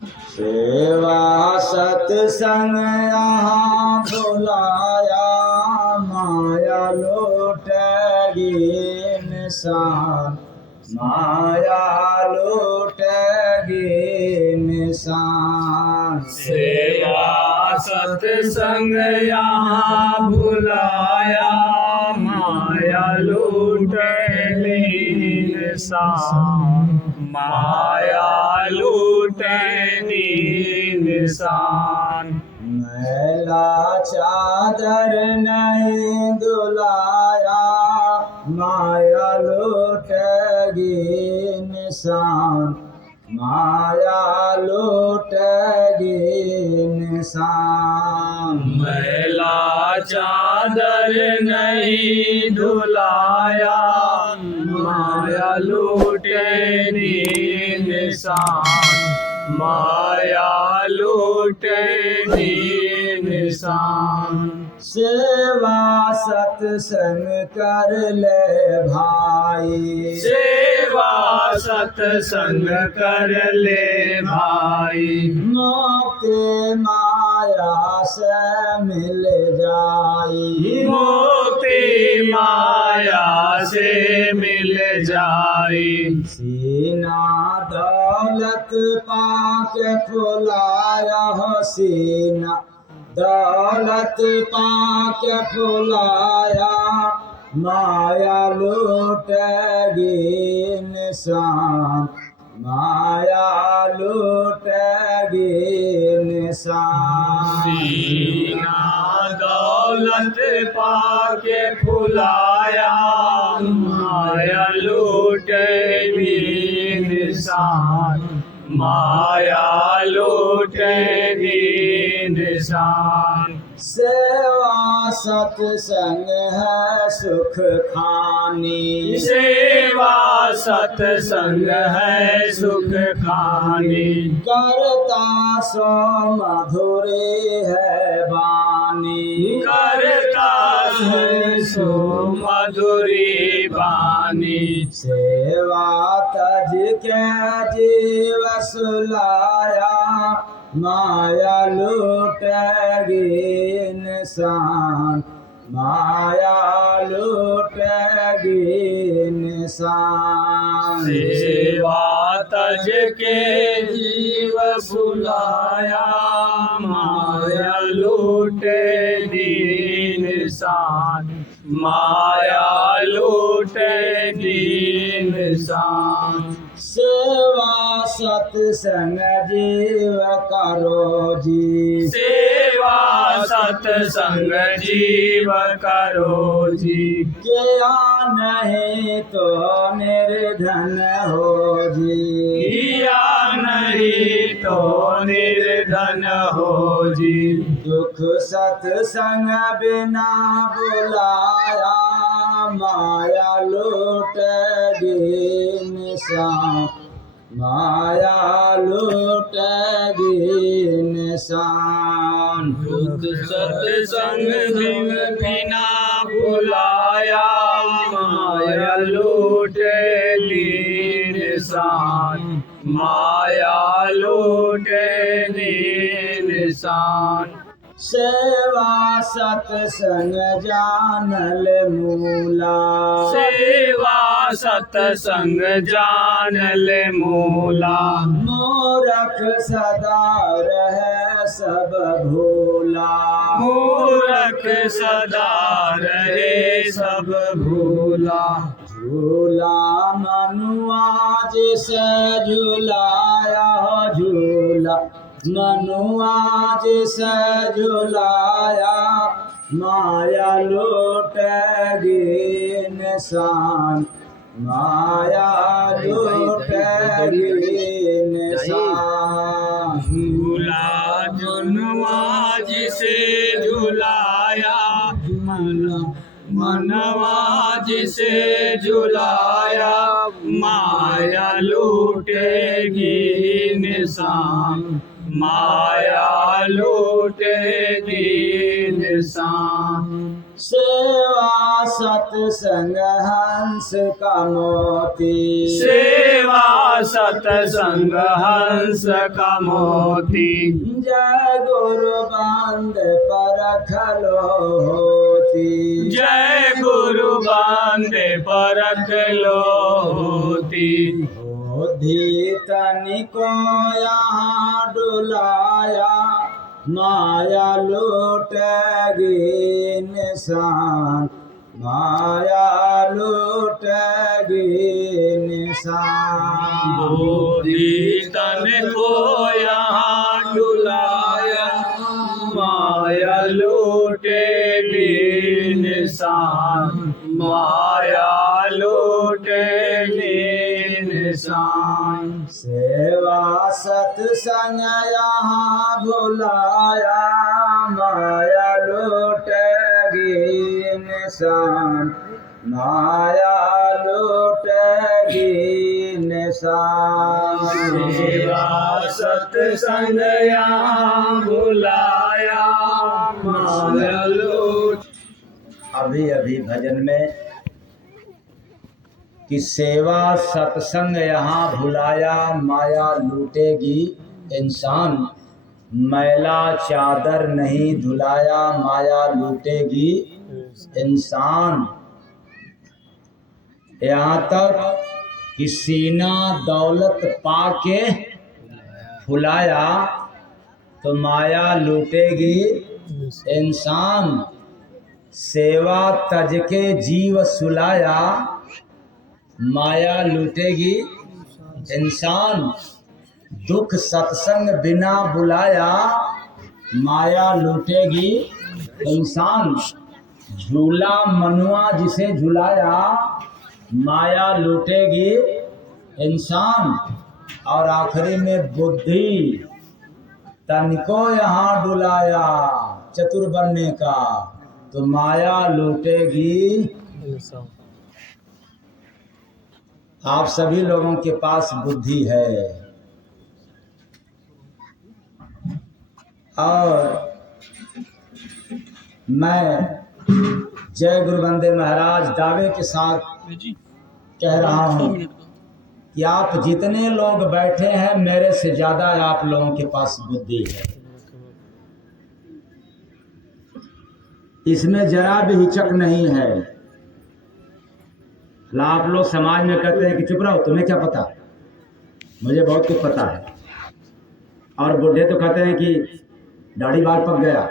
सेवा सत्संग यहाँ बुलाया, माया लूटेगी निशान, माया लूटेगी निशान। सेवा सत्संग यहाँ बुलाया, माया लूटेगी निशान, माया लूटेगी निशान। मैला चादर नहीं दुलाया, माया लूटेगी निशान, माया लूटेगी निशान। मैला चादर नहीं धुलाया, माया लूटेगी निशान, माया लूटेगी निशान। सेवा सत्संग कर ले भाई, सेवा सत्संग कर ले भाई, मुक्ति माया से मिल जाई, मुक्ति माया से मिल जाई। सीना दौलत पाके फुलाया हो, सीना दौलत पाके फुलाया, माया लूटेगी निशान, माया लूटेगी निशान। सीना दौलत पाके फुलाया, माया लूटेगी निशान, माया लूटेगी निशान। सेवा सत्संग है सुख खानी, सेवा सत्संग है सुख खानी, करता सो मधुरी है बानी, करता है सो मधुरी बानी। सेवा तज के जीव सुलाया, माया लूटेगी निशान, माया लूटेगी निशान। सेवा तज के जीव बुलाया, माया लूटेगी निशान, माया लूटेगी निशान। सेवा सत्संग जीव करो जी, सेवा सत्संग जीव करो जी, किया नहीं तो निर्धन हो जी, किया नहीं तो निर्धन हो जी। दुख सत्संग बिना बुलाया, माया लूटेगी निशान, माया लूटेगी निशान। दुख सत्संग बिना बुलाया, माया लूटेगी निशान, माया लूटेगी निशान। सेवा सत्संग जानल मूला, सेवा सत्संग जान ले मूला, मूरख सदा रहे सब भूला, मूरख सदा रहे सब भूला। झूला मनुआ जिसे झुलाया हो, झूला मनुआ जिसे झुलाया, माया लूटेगी निशान, माया लूटेगी निशान। झूला जुनवा जिसे झुलाया, मनवा जिसे झुलाया, माया लूटेगी निशान माया लूटेगी निशान सेवा सत्संग हंस का मोती सेवा सत्संग हंस का मोती जय गुरु बंद परख लो होती जय गुरु बांधे परख लो होती बुद्धि तनिको यहाँ डुलाया माया लूटेगी निशान माया लूटेगी निशान बुद्धि तन को यहाँ डुलाया माया लूटेगी निशान माया लूटेगी निशान सेवा सत्संग यहाँ भुलाया माया लूटेगी निशान माया लूटेगी निशान सेवा सत्संग यहाँ बुलाया माया लूट अभी अभी भजन में कि सेवा सत्संग यहाँ भुलाया माया लूटेगी इंसान मैला चादर नहीं धुलाया माया लूटेगी इंसान यहाँ तक कि सीना दौलत पाके फुलाया तो माया लूटेगी इंसान सेवा तज के जीव सुलाया माया लूटेगी इंसान दुख सत्संग बिना बुलाया माया लूटेगी इंसान झूला मनुआ जिसे झुलाया माया लूटेगी इंसान और आखिरी में बुद्धि तन को यहाँ डुलाया चतुर बनने का तो माया लूटेगी। आप सभी लोगों के पास बुद्धि है और मैं जय गुरु बंदे महाराज दावे के साथ कह रहा हूँ कि आप जितने लोग बैठे हैं मेरे से ज्यादा आप लोगों के पास बुद्धि है। इसमें जरा भी हिचक नहीं है। आप लोग समाज में कहते हैं कि चुप रहो तुम्हें क्या पता, मुझे बहुत कुछ पता है। और बूढ़े तो कहते हैं कि दाढ़ी बाल पक गया,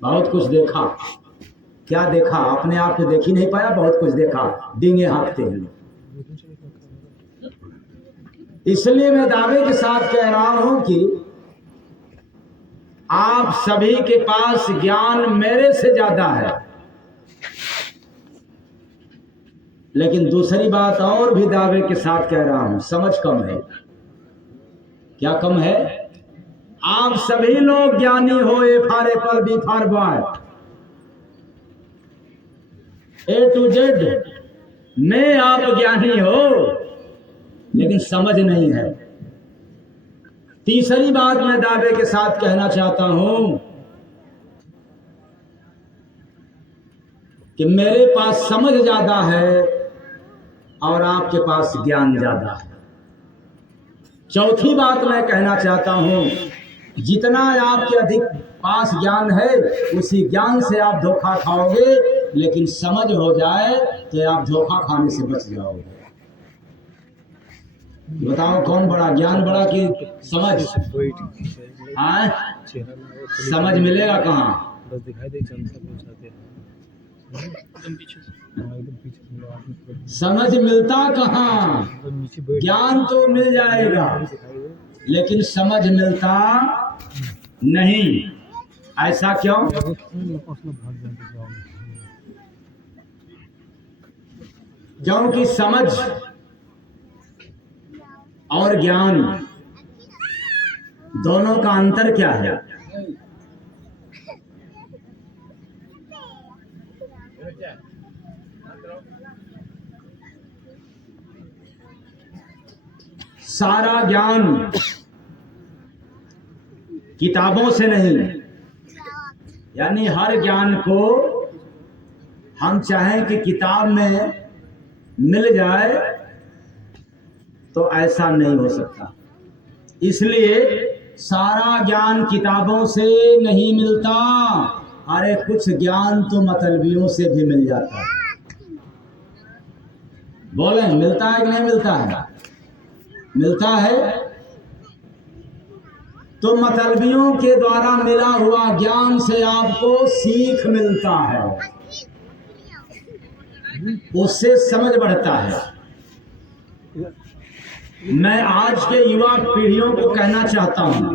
बहुत कुछ देखा। क्या देखा? अपने आप को देख ही नहीं पाया, बहुत कुछ देखा, डींगे हाँकते हैं। इसलिए मैं दावे के साथ कह रहा हूं कि आप सभी के पास ज्ञान मेरे से ज्यादा है। लेकिन दूसरी बात और भी दावे के साथ कह रहा हूं, समझ कम है। क्या कम है? आप सभी लोग ज्ञानी हो, A for apple, B for boy, A to Z में आप ज्ञानी हो, लेकिन समझ नहीं है। तीसरी बात मैं दावे के साथ कहना चाहता हूं कि मेरे पास समझ ज्यादा है और आपके पास ज्ञान ज्यादा है। चौथी बात मैं कहना चाहता हूं, जितना आपके अधिक पास ज्ञान है उसी ज्ञान से आप धोखा खाओगे, लेकिन समझ हो जाए तो आप धोखा खाने से बच जाओगे। बताओ कौन बड़ा, ज्ञान बड़ा कि समझ? समझ मिलेगा कहाँ? बस दिखाई दे समझ मिलता कहाँ? ज्ञान तो मिल जाएगा लेकिन समझ मिलता नहीं। ऐसा क्यों? क्योंकि समझ और ज्ञान दोनों का अंतर क्या है? सारा ज्ञान किताबों से नहीं, यानी हर ज्ञान को हम चाहें कि किताब में मिल जाए तो ऐसा नहीं हो सकता। इसलिए सारा ज्ञान किताबों से नहीं मिलता। अरे कुछ ज्ञान तो मतलबियों से भी मिल जाता है। बोले मिलता है कि नहीं मिलता है? मिलता है। तो मतलबियों के द्वारा मिला हुआ ज्ञान से आपको सीख मिलता है, उससे समझ बढ़ता है। मैं आज के युवा पीढ़ियों को कहना चाहता हूं,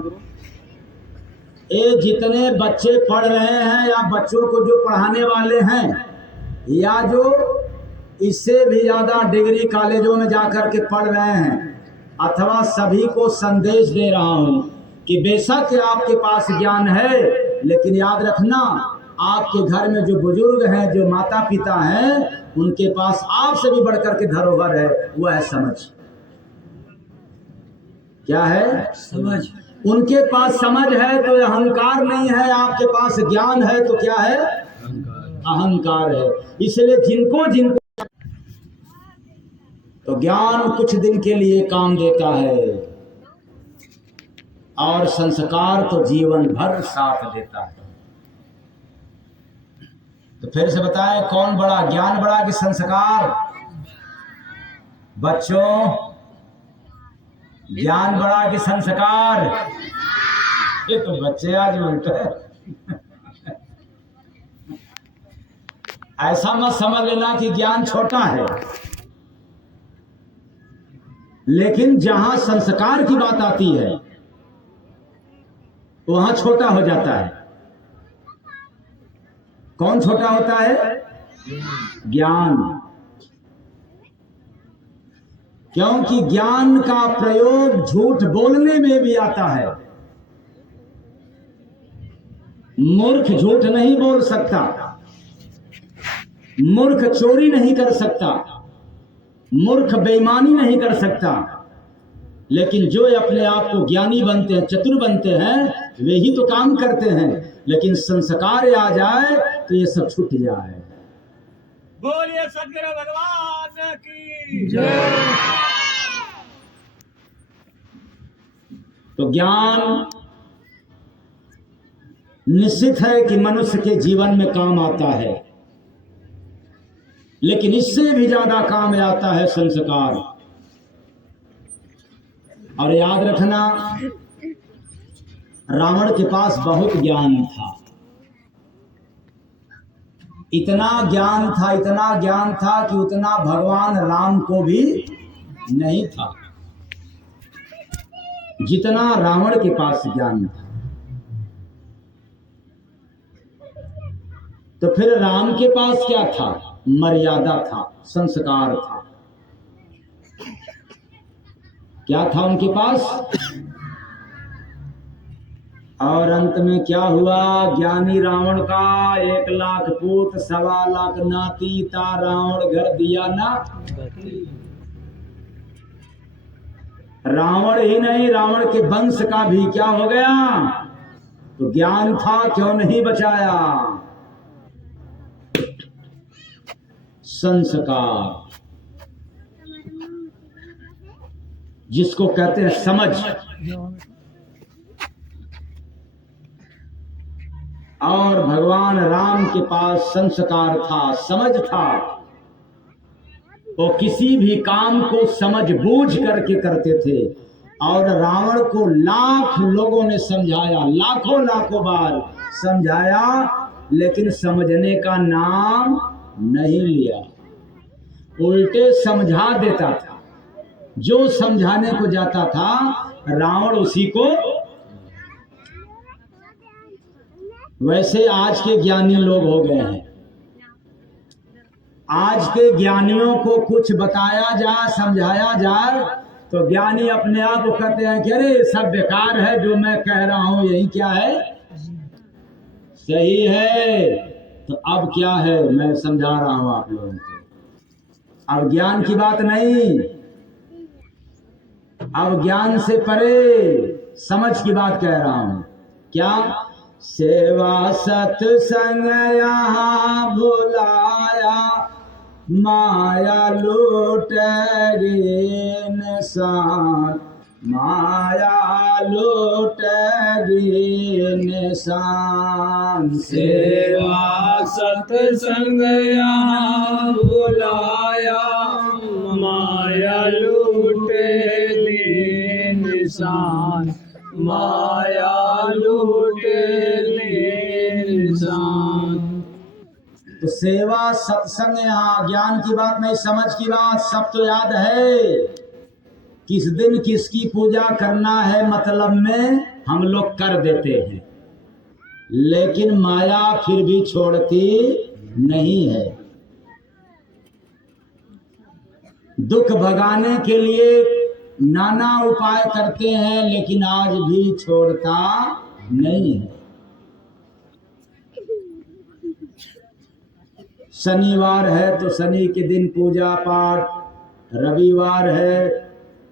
ये जितने बच्चे पढ़ रहे हैं या बच्चों को जो पढ़ाने वाले हैं या जो इससे भी ज्यादा डिग्री कॉलेजों में जाकर के पढ़ रहे हैं, अथवा सभी को संदेश दे रहा हूं कि बेशक आपके पास ज्ञान है, लेकिन याद रखना आपके घर में जो बुजुर्ग हैं, जो माता पिता हैं, उनके पास आपसे भी बढ़कर के धरोहर है, वो है समझ। क्या है? समझ। उनके पास समझ है तो अहंकार नहीं है, आपके पास ज्ञान है तो क्या है? अहंकार है। इसलिए जिनको तो ज्ञान कुछ दिन के लिए काम देता है और संस्कार तो जीवन भर साथ देता है। तो फिर से बताएं, कौन बड़ा, ज्ञान बड़ा कि संस्कार? बच्चों, ज्ञान बड़ा कि संस्कार? ये तो बच्चे आज उल्टे। ऐसा मत समझ लेना कि ज्ञान छोटा है, लेकिन जहां संस्कार की बात आती है वहां छोटा हो जाता है। कौन छोटा होता है? ज्ञान। क्योंकि ज्ञान का प्रयोग झूठ बोलने में भी आता है। मूर्ख झूठ नहीं बोल सकता, मूर्ख चोरी नहीं कर सकता, मूर्ख बेईमानी नहीं कर सकता, लेकिन जो अपने आप को ज्ञानी बनते हैं, चतुर बनते हैं, वे ही तो काम करते हैं। लेकिन संस्कार आ जाए तो ये सब छूट जाए। बोलिए सदगुरु भगवान की जय। तो ज्ञान निश्चित है कि मनुष्य के जीवन में काम आता है, लेकिन इससे भी ज्यादा काम आता है संस्कार। और याद रखना, रावण के पास बहुत ज्ञान था, इतना ज्ञान था, इतना ज्ञान था कि उतना भगवान राम को भी नहीं था जितना रावण के पास ज्ञान था। तो फिर राम के पास क्या था? मर्यादा था, संस्कार था। क्या था उनके पास? और अंत में क्या हुआ? ज्ञानी रावण का 1 लाख पूत, 1.25 लाख नाती, ता रावण घर दिया ना। रावण ही नहीं, रावण के वंश का भी क्या हो गया? तो ज्ञान था, क्यों नहीं बचाया? संस्कार, जिसको कहते हैं समझ। और भगवान राम के पास संस्कार था, समझ था। वो किसी भी काम को समझ बूझ करके करते थे। और रावण को लाख लोगों ने समझाया, लाखों बार समझाया, लेकिन समझने का नाम नहीं लिया, उल्टे समझा देता था। जो समझाने को जाता था रावण उसी को। वैसे आज के ज्ञानी लोग हो गए हैं। आज के ज्ञानियों को कुछ बताया जाए, समझाया जाए, तो ज्ञानी अपने आप को कहते हैं कि अरे सब बेकार है, जो मैं कह रहा हूं यही क्या है, सही है। तो अब क्या है, मैं समझा रहा हूं आप लोगों को। अब ज्ञान की बात नहीं, अब ज्ञान से परे समझ की बात कह रहा हूं। क्या? सेवा सत्संग यहाँ भुलाया, माया लूटेगी निशान, माया लूटेगी निशान। सेवा सत्संग यहाँ बुलाया, माया लूटे ले निशान, माया लूटे ले निशान। तो सेवा सत्संग यहाँ ज्ञान की बात नहीं, समझ की बात सब तो याद है। किस दिन किसकी पूजा करना है मतलब में हम लोग कर देते हैं, लेकिन माया फिर भी छोड़ती नहीं है। दुख भगाने के लिए नाना उपाय करते हैं, लेकिन आज भी छोड़ता नहीं है। शनिवार है तो शनि के दिन पूजा पाठ, रविवार है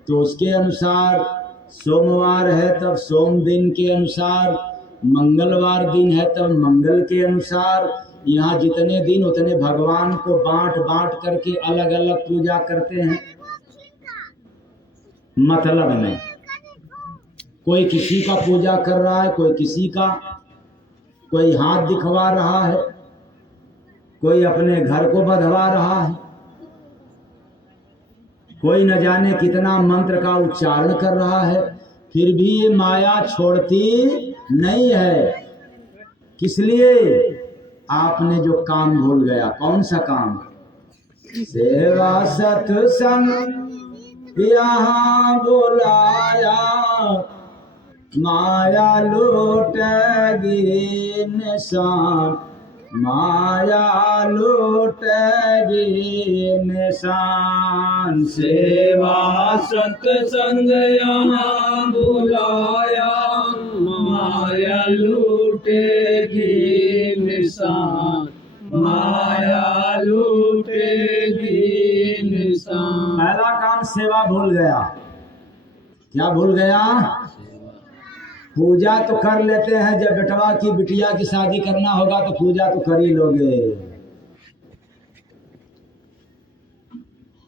तो उसके अनुसार, सोमवार है तब सोम दिन के अनुसार, मंगलवार दिन है तब मंगल के अनुसार। यहाँ जितने दिन उतने भगवान को बांट बांट करके अलग अलग पूजा करते हैं, मतलब नहीं। कोई किसी का पूजा कर रहा है, कोई किसी का, कोई हाथ दिखवा रहा है, कोई अपने घर को बंधवा रहा है, कोई न जाने कितना मंत्र का उच्चारण कर रहा है, फिर भी ये माया छोड़ती नहीं है। किस लिए? आपने जो काम भूल गया। कौन सा काम? सेवा सत्संग यहाँ बुलाया, माया लूटेगी निशान, माया लूटेगी निशान। सेवा सत्संग यहाँ बुलाया, माया लूटेगी निशान, माया लूटेगी निशान। पहला काम सेवा भूल गया। क्या भूल गया? पूजा तो कर लेते हैं, जब बेटवा की बिटिया की शादी करना होगा तो पूजा तो कर ही लोगे।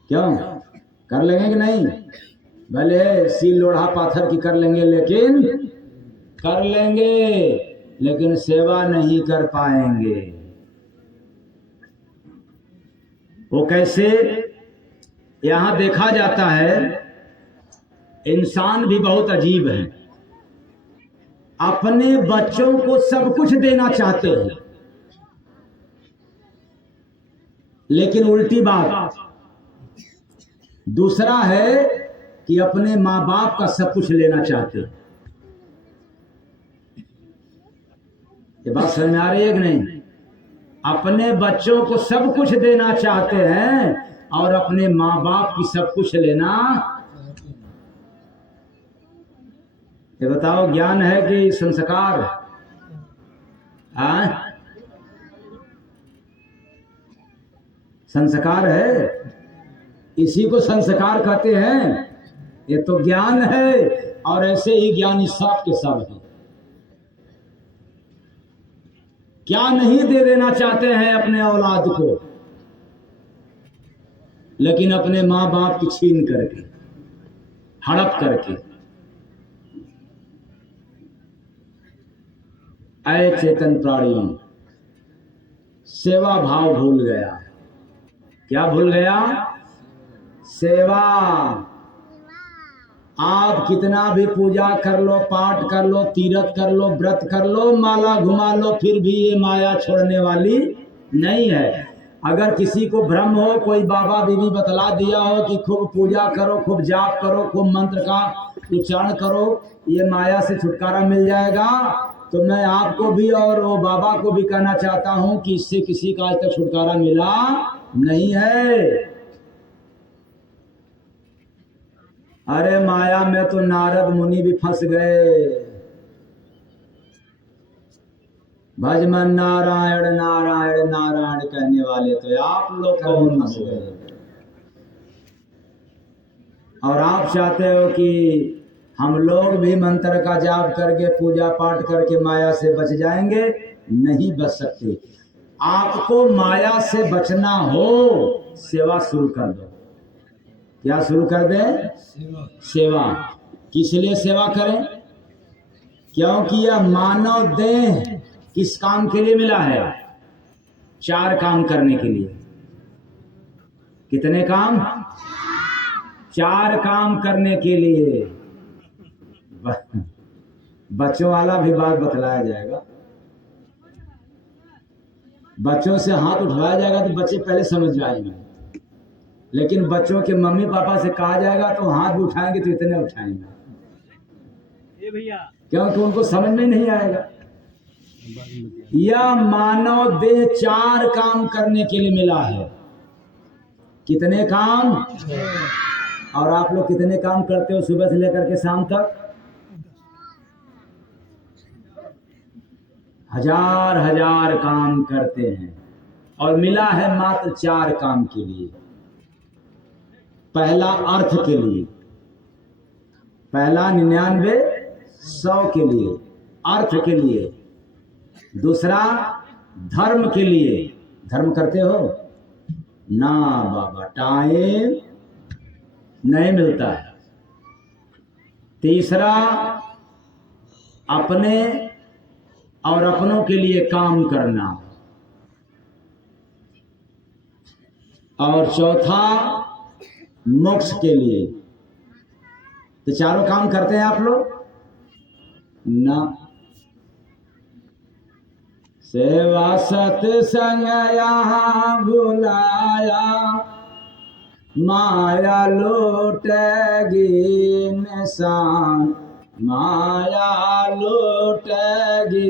क्यों? कर लेंगे कि नहीं? भले सील लोढ़ा पाथर की कर लेंगे, लेकिन कर लेंगे, लेकिन सेवा नहीं कर पाएंगे। वो कैसे? यहां देखा जाता है, इंसान भी बहुत अजीब है। अपने बच्चों को सब कुछ देना चाहते हैं, लेकिन उल्टी बात दूसरा है कि अपने माँ बाप का सब कुछ लेना चाहते हैं। ये बात समझ में आ रही है कि नहीं? अपने बच्चों को सब कुछ देना चाहते हैं और अपने माँ बाप की सब कुछ लेना। ये बताओ, ज्ञान है कि संस्कार? संस्कार है, इसी को संस्कार कहते हैं। ये तो ज्ञान है, और ऐसे ही ज्ञानी सब के सब हैं। क्या नहीं दे देना चाहते हैं अपने औलाद को, लेकिन अपने माँ बाप की छीन करके, हड़प करके। ऐ चेतन प्राणियों, सेवा भाव भूल गया। क्या भूल गया? सेवा। आप कितना भी पूजा कर लो, पाठ कर लो, तीर्थ कर लो, व्रत कर लो, माला घुमा लो, फिर भी ये माया छोड़ने वाली नहीं है। अगर किसी को भ्रम हो, कोई बाबा बीबी बतला दिया हो कि खूब पूजा करो, खूब जाप करो, खूब मंत्र का उच्चारण करो, ये माया से छुटकारा मिल जाएगा, तो मैं आपको भी और वो बाबा को भी कहना चाहता हूं कि इससे किसी का आज तक छुटकारा मिला नहीं है। अरे माया में तो नारद मुनि भी फंस गए। भजमन नारायण नारायण नारायण कहने वाले तो आप लोग कौन फंस गए। और आप चाहते हो कि हम लोग भी मंत्र का जाप करके पूजा पाठ करके माया से बच जाएंगे। नहीं बच सकते। आपको माया से बचना हो, सेवा शुरू कर दो। क्या शुरू कर दें? सेवा। किस लिए सेवा करें? क्योंकि यह मानव देह किस काम के लिए मिला है? 4 काम करने के लिए। कितने काम? 4 काम करने के लिए। बच्चों वाला भी बात बतलाया जाएगा। बच्चों से हाथ उठाया जाएगा तो बच्चे पहले समझ जाएंगे, लेकिन बच्चों के मम्मी पापा से कहा जाएगा तो हाथ भी उठाएंगे तो इतने उठाएंगे, क्योंकि उनको समझ में नहीं आएगा। यह मानव देह 4 काम करने के लिए मिला है। कितने काम? और आप लोग कितने काम करते हो सुबह से लेकर के शाम तक? हजार काम करते हैं, और मिला है मात्र 4 काम के लिए। पहला अर्थ के लिए, पहला 99 100 के लिए, अर्थ के लिए। दूसरा धर्म के लिए। धर्म करते हो ना बाबा, टाइम नहीं मिलता है। तीसरा अपने और अपनों के लिए काम करना। और चौथा मोक्ष के लिए। तो 4 काम करते हैं आप लोग ना? सेवा सत्संग यहाँ बुलाया, माया लूटेगी निशान, माया लूटेगी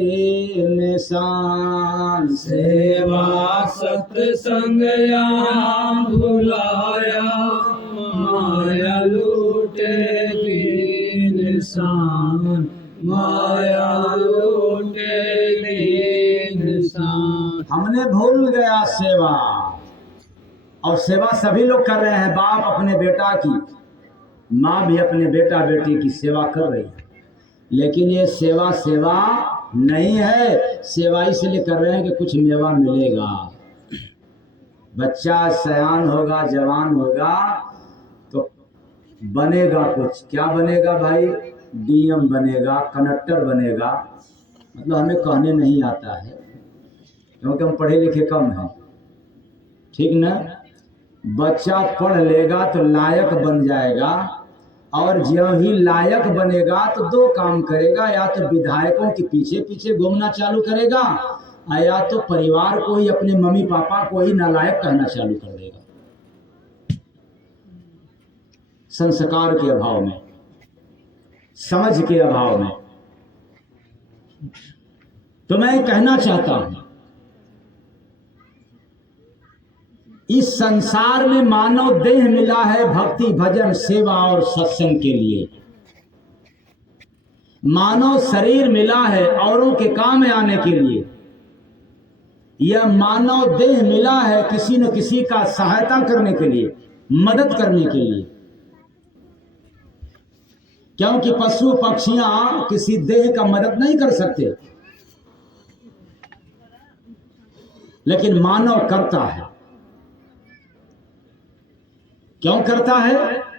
निशान। सेवा सत्संग यहाँ भुलाया, माया लूटेगी निशान, माया लूटेगी निशान। हमने भूल गया सेवा, और सेवा सभी लोग कर रहे हैं। बाप अपने बेटा की, माँ भी अपने बेटा बेटी की सेवा कर रही है, लेकिन ये सेवा सेवा नहीं है। सेवा इसलिए कर रहे हैं कि कुछ मेवा मिलेगा। बच्चा सयान होगा, जवान होगा तो बनेगा कुछ। क्या बनेगा भाई? डीएम बनेगा, कंडक्टर बनेगा। मतलब हमें कहने नहीं आता है, क्योंकि हम पढ़े लिखे कम हैं, ठीक ना? बच्चा पढ़ लेगा तो लायक बन जाएगा, और जब ही लायक बनेगा तो 2 काम करेगा। या तो विधायकों के पीछे पीछे घूमना चालू करेगा, या तो परिवार को ही, अपने मम्मी पापा को ही नालायक कहना चालू कर देगा। संस्कार के अभाव में, समझ के अभाव में। तो मैं कहना चाहता हूं, इस संसार में मानव देह मिला है भक्ति भजन सेवा और सत्संग के लिए। मानव शरीर मिला है औरों के काम में आने के लिए। यह मानव देह मिला है किसी न किसी का सहायता करने के लिए, मदद करने के लिए। क्योंकि पशु पक्षियां किसी देह का मदद नहीं कर सकते, लेकिन मानव करता है। क्यों करता है?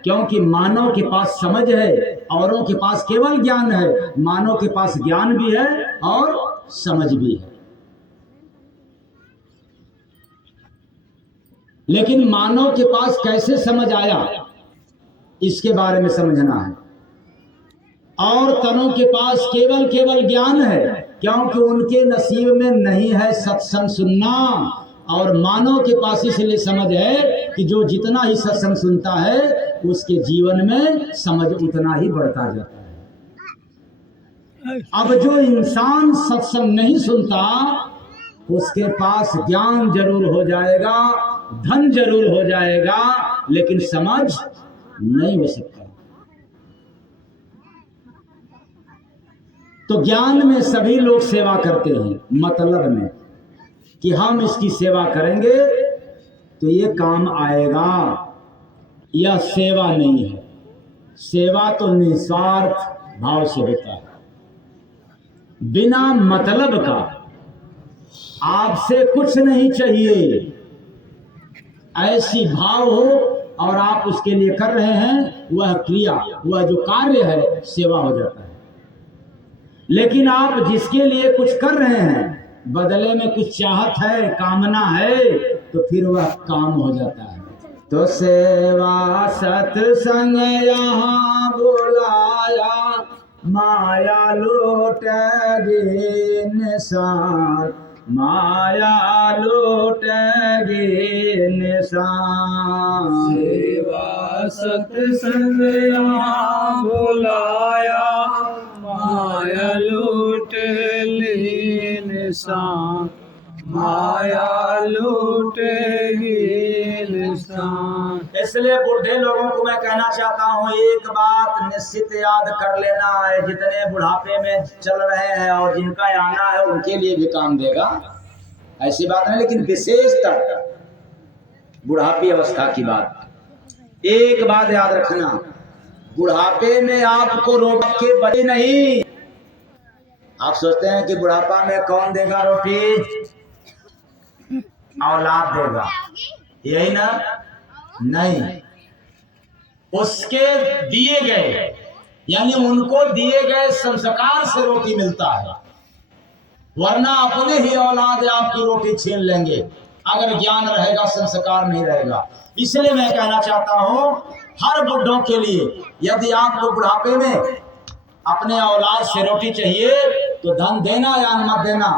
क्योंकि मानव के पास समझ है, औरों के पास केवल ज्ञान है। मानव के पास ज्ञान भी है और समझ भी है, लेकिन मानव के पास कैसे समझ आया इसके बारे में समझना है। और तनों के पास केवल ज्ञान है, क्योंकि उनके नसीब में नहीं है सत्संग सुनना। और मानव के पास इसलिए समझ है कि जो जितना ही सत्संग सुनता है उसके जीवन में समझ उतना ही बढ़ता जाता है। अब जो इंसान सत्संग नहीं सुनता उसके पास ज्ञान जरूर हो जाएगा, धन जरूर हो जाएगा, लेकिन समझ नहीं हो सकता। तो ज्ञान में सभी लोग सेवा करते हैं, मतलब में कि हम इसकी सेवा करेंगे तो ये काम आएगा। यह सेवा नहीं है। सेवा तो निस्वार्थ भाव से होता है, बिना मतलब का। आपसे कुछ नहीं चाहिए, ऐसी भाव हो और आप उसके लिए कर रहे हैं, वह क्रिया, वह जो कार्य है सेवा हो जाता है। लेकिन आप जिसके लिए कुछ कर रहे हैं, बदले में कुछ चाहत है, कामना है, तो फिर वह काम हो जाता है। तो सेवा सत्संग यहाँ बुलाया, माया लूटेगी निशान, माया लूटेगी निशान। सेवा सत्संग यहाँ बुलाया, माया लूट ली निशान, माया लूटेगी निशान। इसलिए बूढ़े लोगों को मैं कहना चाहता हूँ, एक बात निश्चित याद कर लेना है, जितने बुढ़ापे में चल रहे हैं और जिनका आना है उनके लिए भी काम देगा, ऐसी बात नहीं। लेकिन विशेषतर बुढ़ापी अवस्था की बात, एक बात याद रखना, बुढ़ापे में आपको रोटी के बड़ी नहीं। आप सोचते हैं कि बुढ़ापा में कौन देगा रोटी? औलाद देगा, यही ना? नहीं, उसके दिए गए, यानी उनको दिए गए संस्कार से रोटी मिलता है, वरना अपने ही औलाद आपकी रोटी छीन लेंगे अगर ज्ञान रहेगा, संस्कार नहीं रहेगा। इसलिए मैं कहना चाहता हूं हर बुढ़ों के लिए, यदि आपको बुढ़ापे में अपने औलाद से रोटी चाहिए तो धन देना या मत देना,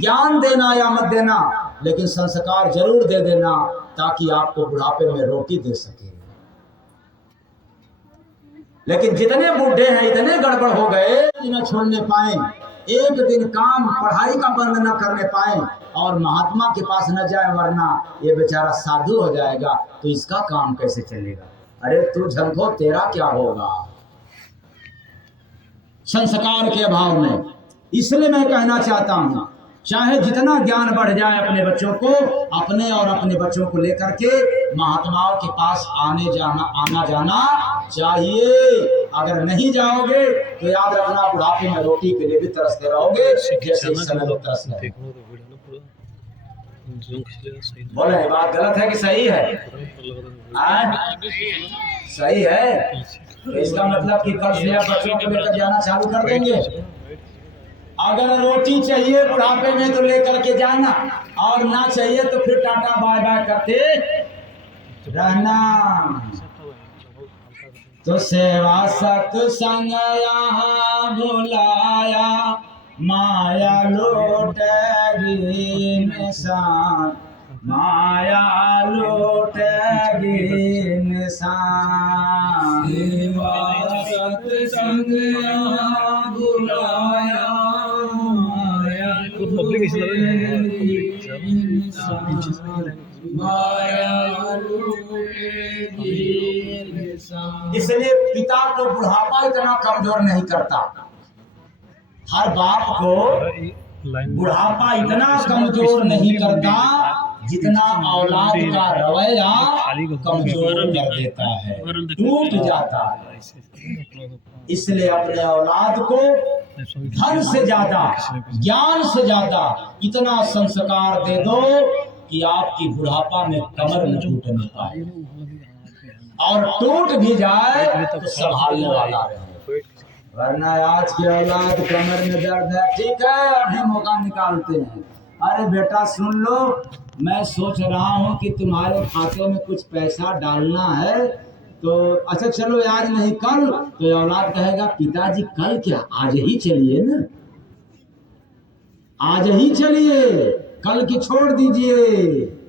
ज्ञान देना या मत देना, लेकिन संस्कार जरूर दे देना, ताकि आपको बुढ़ापे में रोटी दे सके। लेकिन जितने बूढ़े हैं इतने गड़बड़ हो गए कि न छोड़ने पाए, एक दिन काम पढ़ाई का बंद न करने पाए और महात्मा के पास न जाए, वरना ये बेचारा साधु हो जाएगा तो इसका काम कैसे चलेगा। अरे तू झंखो, तेरा क्या होगा संस्कार के अभाव में। इसलिए मैं कहना चाहता हूं, चाहे जितना ज्ञान बढ़ जाए, अपने बच्चों को, अपने और अपने बच्चों को लेकर के महात्माओं के पास आना जाना चाहिए। अगर नहीं जाओगे तो याद रखना, बुढ़ापे में रोटी के लिए भी तरसते रहोगे, जैसे इस समय लोग तरस रहे हैं। बोले बात गलत है कि सही है? सही है। तो इसका मतलब कि कल से आप बच्चों को लेकर जाना चालू कर देंगे। अगर रोटी चाहिए बुढ़ापे में तो लेकर के जाना, और ना चाहिए तो फिर टाटा बाय बाय करते रहना। तो सेवा सत्संग यहाँ बुलाया, माया लूटेगी निशान, माया लूटेगी निशान। सेवा सत्संग यहाँ बुलाया, इसलिए पिता को बुढ़ापा इतना कमजोर नहीं करता, हर बाप को बुढ़ापा इतना कमजोर नहीं करता जितना औलाद का रवैया कमजोर कर देता है, टूट जाता है। इसलिए अपने औलाद को धन से ज्यादा, ज्ञान से ज्यादा इतना संस्कार दे दो कि आपकी बुढ़ापा में कमर न टूटने पाए, और टूट भी जाए तो संभालने वाला रहे। वरना आज की औलाद कमर में दर्द है, ठीक है अभी मौका निकालते हैं, अरे बेटा सुन लो, मैं सोच रहा हूँ कि तुम्हारे खाते में कुछ पैसा डालना है, तो अच्छा चलो आज नहीं कल, तो औलाद कहेगा पिताजी कल क्या, आज ही चलिए ना, आज ही चलिए, कल की छोड़ दीजिए।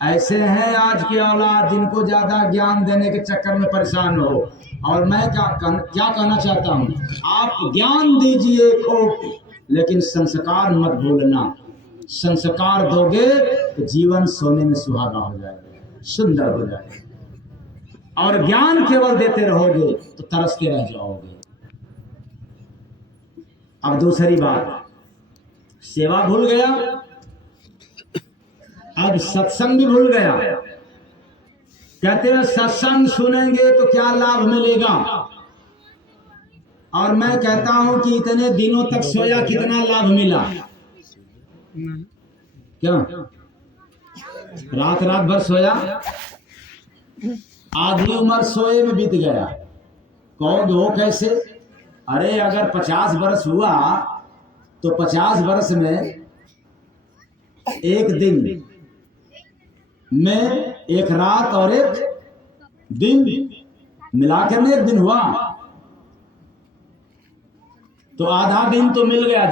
ऐसे हैं आज की औलाद जिनको ज्यादा ज्ञान देने के चक्कर में परेशान हो। और मैं क्या कहना चाहता हूँ, आप ज्ञान दीजिए खूब, लेकिन संस्कार मत भूलना। संस्कार दोगे तो जीवन सोने में सुहागा हो जाएगा, सुंदर हो जाएगा, और ज्ञान केवल देते रहोगे तो तरसते रह जाओगे। अब दूसरी बात, सेवा भूल गया, अब सत्संग भी भूल गया। कहते हैं सत्संग सुनेंगे तो क्या लाभ मिलेगा, और मैं कहता हूं कि इतने दिनों तक सोया कितना लाभ मिला। क्या रात रात भर सोया, आधी उम्र सोए में बीत गया। कहोगे वो कैसे? अरे अगर 50 वर्ष हुआ तो 50 वर्ष में एक दिन में एक रात और एक दिन मिलाकर में एक दिन हुआ, तो आधा दिन तो मिल गया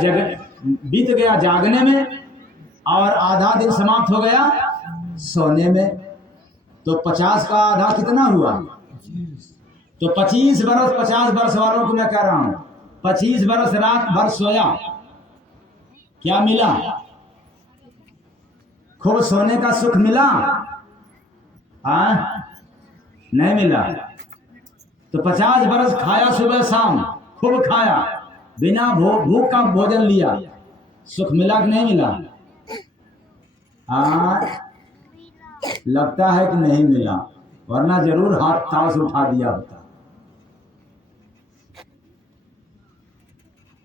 बीत गया जागने में, और आधा दिन समाप्त हो गया सोने में। तो 50 का आधा कितना हुआ? तो 25 वर्ष, 50 वर्ष वालों को मैं कह रहा हूं, 25 वर्ष रात भर सोया, क्या मिला? खूब सोने का सुख मिला? नहीं मिला। तो 50 वर्ष खाया सुबह शाम, खूब खाया, बिना भूख का भोजन लिया, सुख मिला कि नहीं मिला? लगता है कि नहीं मिला, वरना जरूर हाथ ताव से उठा दिया होता।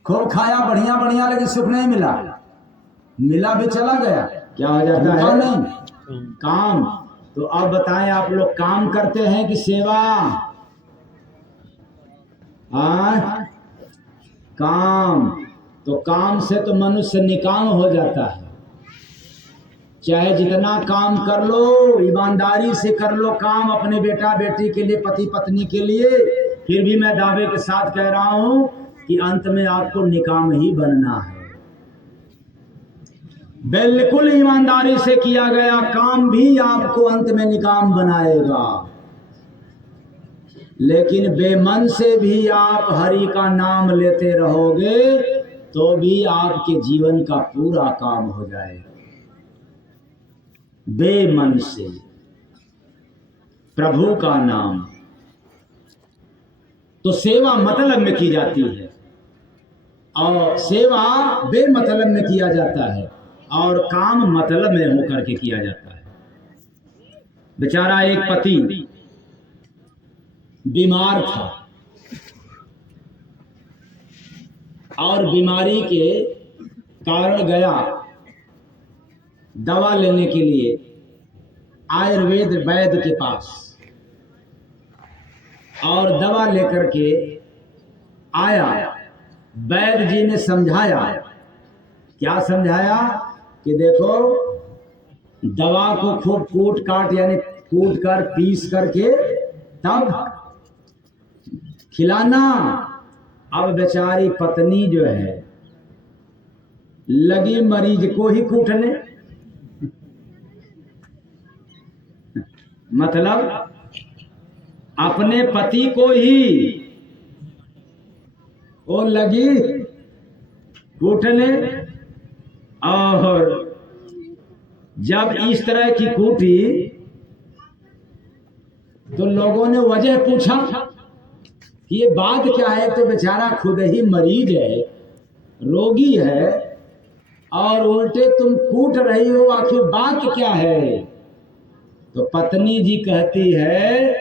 खूब खाया बढ़िया बढ़िया, लेकिन सुख नहीं मिला, मिला भी चला गया। क्या हो जाता है? नहीं काम। तो अब बताएं, आप लोग काम करते हैं कि सेवा? काम। तो काम से तो मनुष्य निकाम हो जाता है। चाहे जितना काम कर लो, ईमानदारी से कर लो काम अपने बेटा बेटी के लिए, पति पत्नी के लिए, फिर भी मैं दावे के साथ कह रहा हूं कि अंत में आपको निकाम ही बनना है। बिल्कुल ईमानदारी से किया गया काम भी आपको अंत में निकाम बनाएगा। लेकिन बेमन से भी आप हरि का नाम लेते रहोगे तो भी आपके जीवन का पूरा काम हो जाएगा। बेमन से प्रभु का नाम, तो सेवा मतलब में की जाती है, और सेवा बेमतलब में किया जाता है, और काम मतलब में होकर के किया जाता है। बेचारा एक पति बीमार था, और बीमारी के कारण गया दवा लेने के लिए आयुर्वेद वैद्य के पास, और दवा लेकर के आया। वैद्य जी ने समझाया, क्या समझाया? कि देखो, दवा को खूब कूट काट, यानी कूट कर पीस करके तब खिलाना। अब बेचारी पत्नी जो है लगी मरीज को ही कूटने, मतलब अपने पति को ही वो लगी कूटने। और जब इस तरह की कूटी तो लोगों ने वजह पूछा कि ये बात क्या है? तो बेचारा खुद ही मरीज है, रोगी है, और उल्टे तुम कूट रही हो, आखिर बात क्या है? तो पत्नी जी कहती है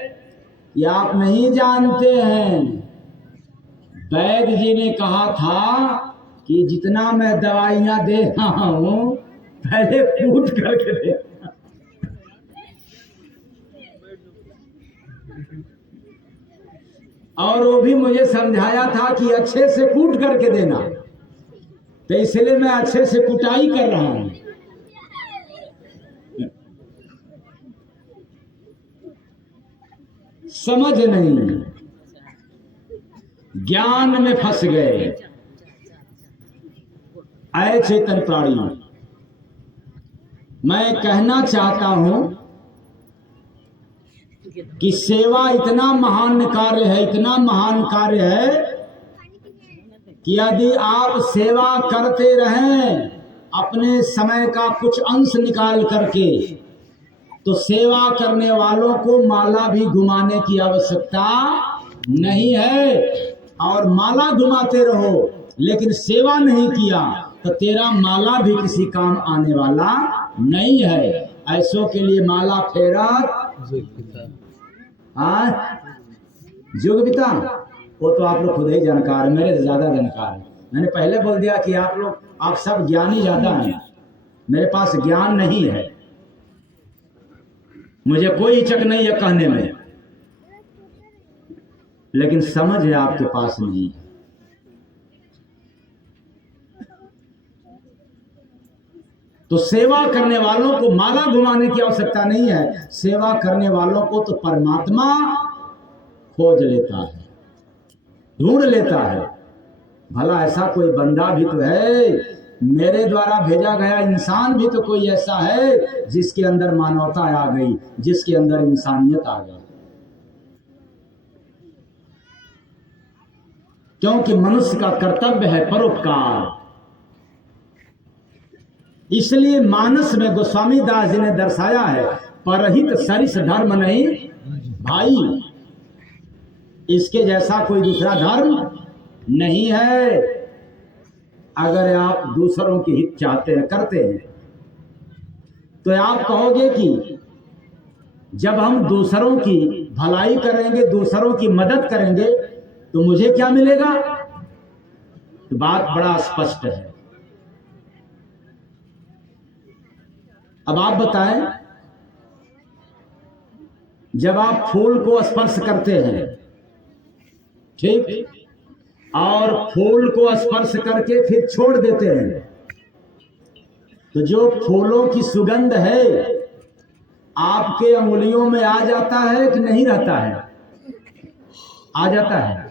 कि आप नहीं जानते हैं, वैद्य जी ने कहा था कि जितना मैं दवाइयां दे रहा हूं पहले कूट करके दे। और वो भी मुझे समझाया था कि अच्छे से कूट करके देना, तो इसलिए मैं अच्छे से कुटाई कर रहा हूं। समझ नहीं, ज्ञान में फंस गए। ऐ चेतन प्राणी, मैं कहना चाहता हूं कि सेवा इतना महान कार्य है, इतना महान कार्य है कि यदि आप सेवा करते रहें अपने समय का कुछ अंश निकाल करके, तो सेवा करने वालों को माला भी घुमाने की आवश्यकता नहीं है। और माला घुमाते रहो लेकिन सेवा नहीं किया तो तेरा माला भी किसी काम आने वाला नहीं है। ऐसों के लिए माला फेरत हाँ, युग पिता वो तो आप लोग खुद ही जानकार है, मेरे से ज्यादा जानकार है। मैंने पहले बोल दिया कि आप सब ज्ञानी ज्यादा हैं, मेरे पास ज्ञान नहीं है, मुझे कोई हिचक नहीं है कहने में, लेकिन समझ है आपके पास नहीं है। तो सेवा करने वालों को माला घुमाने की आवश्यकता नहीं है, सेवा करने वालों को तो परमात्मा खोज लेता है, ढूंढ लेता है। भला ऐसा कोई बंदा भी तो है, मेरे द्वारा भेजा गया इंसान भी तो कोई ऐसा है जिसके अंदर मानवता आ गई, जिसके अंदर इंसानियत आ गई। क्योंकि मनुष्य का कर्तव्य है परोपकार। इसलिए मानस में गोस्वामी दास जी ने दर्शाया है, परहित सरिस धर्म नहीं भाई, इसके जैसा कोई दूसरा धर्म नहीं है। अगर आप दूसरों की हित चाहते हैं, करते हैं, तो आप कहोगे कि जब हम दूसरों की भलाई करेंगे, दूसरों की मदद करेंगे, तो मुझे क्या मिलेगा? तो बात बड़ा स्पष्ट है। अब आप बताएं, जब आप फूल को स्पर्श करते हैं, ठीक, और फूल को स्पर्श करके फिर छोड़ देते हैं, तो जो फूलों की सुगंध है आपके अंगुलियों में आ जाता है कि नहीं रहता है? आ जाता है।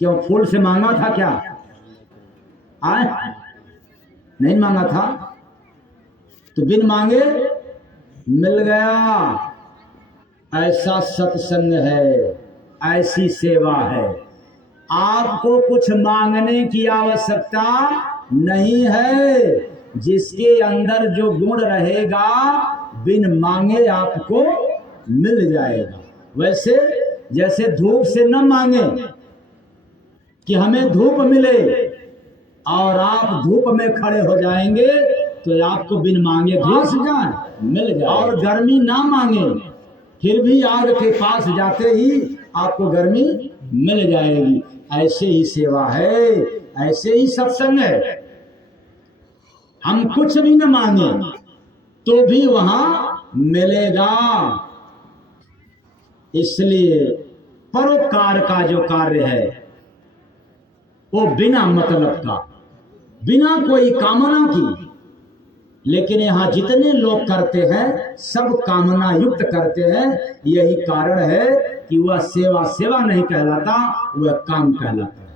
क्यों? फूल से मांगा था क्या? आए? नहीं मांगा था, तो बिन मांगे मिल गया। ऐसा सत्संग है, ऐसी सेवा है। आपको कुछ मांगने की आवश्यकता नहीं है, जिसके अंदर जो गुण रहेगा बिन मांगे आपको मिल जाएगा। वैसे जैसे धूप से न मांगे कि हमें धूप मिले, और आप धूप में खड़े हो जाएंगे तो आपको बिन मांगे घास जाए मिल जाए। और गर्मी ना मांगे फिर भी आग के पास जाते ही आपको गर्मी मिल जाएगी। ऐसे ही सेवा है, ऐसे ही सत्संग है। हम कुछ भी न मांगे तो भी वहां मिलेगा। इसलिए परोपकार का जो कार्य है वो बिना मतलब का, बिना कोई कामना की, लेकिन यहाँ जितने लोग करते हैं सब कामना युक्त करते हैं। यही कारण है कि वह सेवा सेवा नहीं कहलाता, वह काम कहलाता है।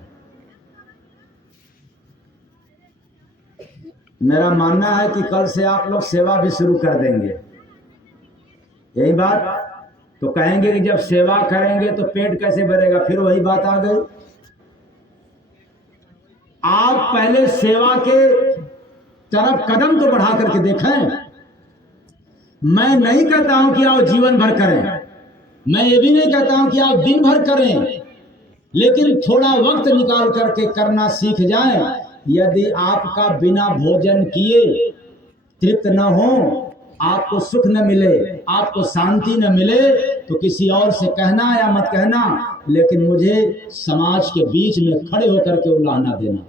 मेरा मानना है कि कल से आप लोग सेवा भी शुरू कर देंगे। यही बात तो कहेंगे कि जब सेवा करेंगे तो पेट कैसे भरेगा? फिर वही बात आ गई। आप पहले सेवा के तरफ कदम तो बढ़ा करके देखें। मैं नहीं कहता हूं कि आप जीवन भर करें, मैं ये भी नहीं कहता हूं कि आप दिन भर करें, लेकिन थोड़ा वक्त निकाल करके करना सीख जाएं। यदि आपका बिना भोजन किए तृप्त न हो, आपको सुख न मिले, आपको शांति न मिले, तो किसी और से कहना या मत कहना, लेकिन मुझे समाज के बीच में खड़े होकर के उलाहना देना।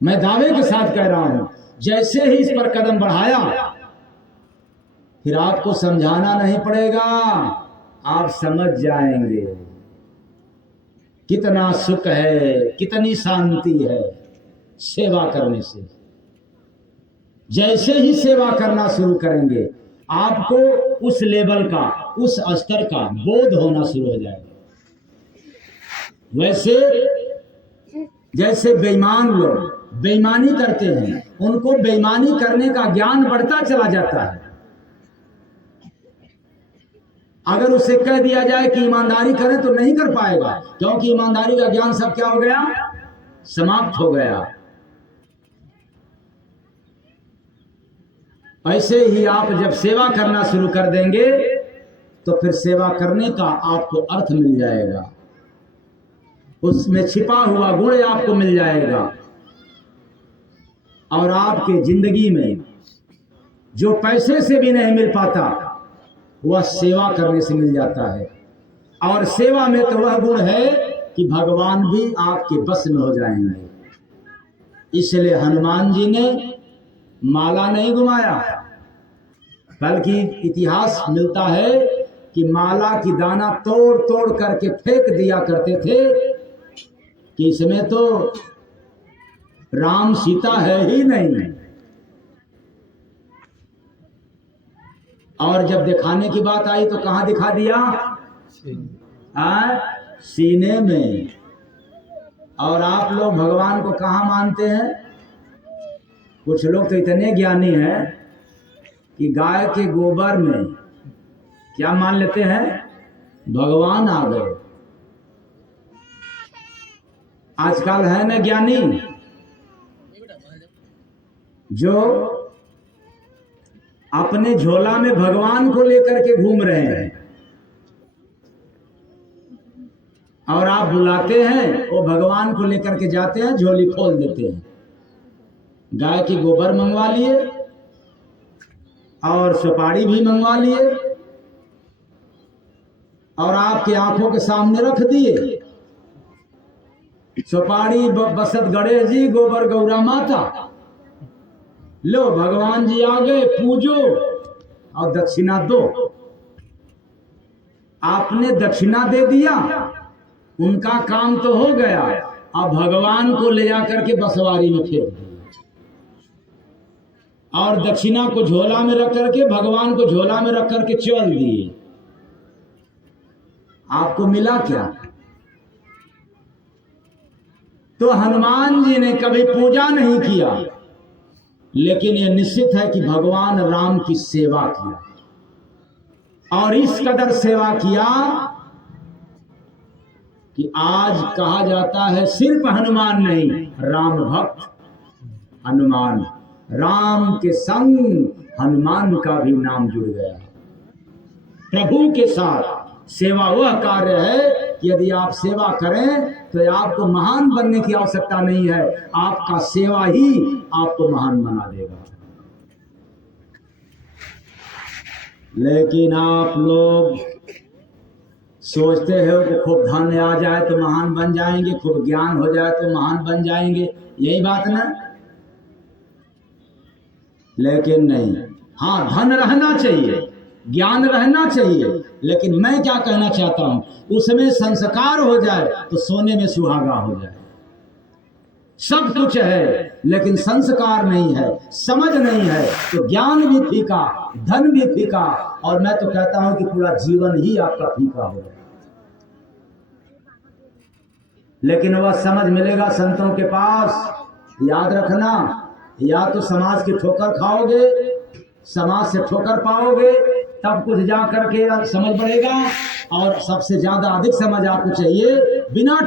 मैं दावे के साथ कह रहा हूं, जैसे ही इस पर कदम बढ़ाया फिर आपको समझाना नहीं पड़ेगा, आप समझ जाएंगे कितना सुख है, कितनी शांति है सेवा करने से। जैसे ही सेवा करना शुरू करेंगे आपको उस लेवल का, उस स्तर का बोध होना शुरू हो जाएगा। वैसे जैसे बेईमान लोग बेईमानी करते हैं, उनको बेईमानी करने का ज्ञान बढ़ता चला जाता है। अगर उसे कह दिया जाए कि ईमानदारी करें तो नहीं कर पाएगा, क्योंकि ईमानदारी का ज्ञान सब क्या हो गया? समाप्त हो गया। ऐसे ही आप जब सेवा करना शुरू कर देंगे तो फिर सेवा करने का आपको अर्थ मिल जाएगा, उसमें छिपा हुआ गुण आपको मिल जाएगा, और आपके जिंदगी में जो पैसे से भी नहीं मिल पाता वह सेवा करने से मिल जाता है। और सेवा में तो वह गुण है कि भगवान भी आपके बस में हो जाएंगे। इसलिए हनुमान जी ने माला नहीं घुमाया, बल्कि इतिहास मिलता है कि माला की दाना तोड़ तोड़ करके फेंक दिया करते थे कि इसमें तो राम सीता है ही नहीं। और जब दिखाने की बात आई तो कहाँ दिखा दिया? सीने में। और आप लोग भगवान को कहाँ मानते हैं? कुछ लोग तो इतने ज्ञानी हैं कि गाय के गोबर में क्या मान लेते हैं? भगवान आ गए। आजकल है ना ज्ञानी जो अपने झोला में भगवान को लेकर के घूम रहे हैं, और आप बुलाते हैं वो भगवान को लेकर के जाते हैं, झोली खोल देते हैं। गाय की गोबर मंगवा लिए और सुपारी भी मंगवा लिए और आपकी आंखों के सामने रख दिए। सुपारी बसत गणेश जी, गोबर गौरा माता। लो भगवान जी आ गए, पूजो और दक्षिणा दो। आपने दक्षिणा दे दिया, उनका काम तो हो गया। अब भगवान को ले जाकर के बसवारी में फेंक दिया और दक्षिणा को झोला में रख करके, भगवान को झोला में रख करके चल दिए। आपको मिला क्या? तो हनुमान जी ने कभी पूजा नहीं किया, लेकिन यह निश्चित है कि भगवान राम की सेवा किया। और इस कदर सेवा किया कि आज कहा जाता है सिर्फ हनुमान नहीं, राम भक्त हनुमान। राम के संग हनुमान का भी नाम जुड़ गया। प्रभु के साथ सेवा वह कार्य है कि यदि आप सेवा करें तो आपको महान बनने की आवश्यकता नहीं है, आपका सेवा ही आपको महान बना देगा। लेकिन आप लोग सोचते हो कि खूब धन आ जाए तो महान बन जाएंगे, खूब ज्ञान हो जाए तो महान बन जाएंगे, यही बात ना? लेकिन नहीं। हाँ, धन रहना चाहिए, ज्ञान रहना चाहिए, लेकिन मैं क्या कहना चाहता हूं, उसमें संस्कार हो जाए तो सोने में सुहागा हो जाए। सब कुछ है लेकिन संस्कार नहीं है, समझ नहीं है, तो ज्ञान भी फीका, धन भी फीका, और मैं तो कहता हूं कि पूरा जीवन ही आपका फीका हो जाए। लेकिन वह समझ मिलेगा संतों के पास। याद रखना, या तो समाज की ठोकर खाओगे, समाज से ठोकर पाओगे, तब कुछ जा करके समझ पड़ेगा। और सबसे ज्यादा अधिक समझ आपको चाहिए बिना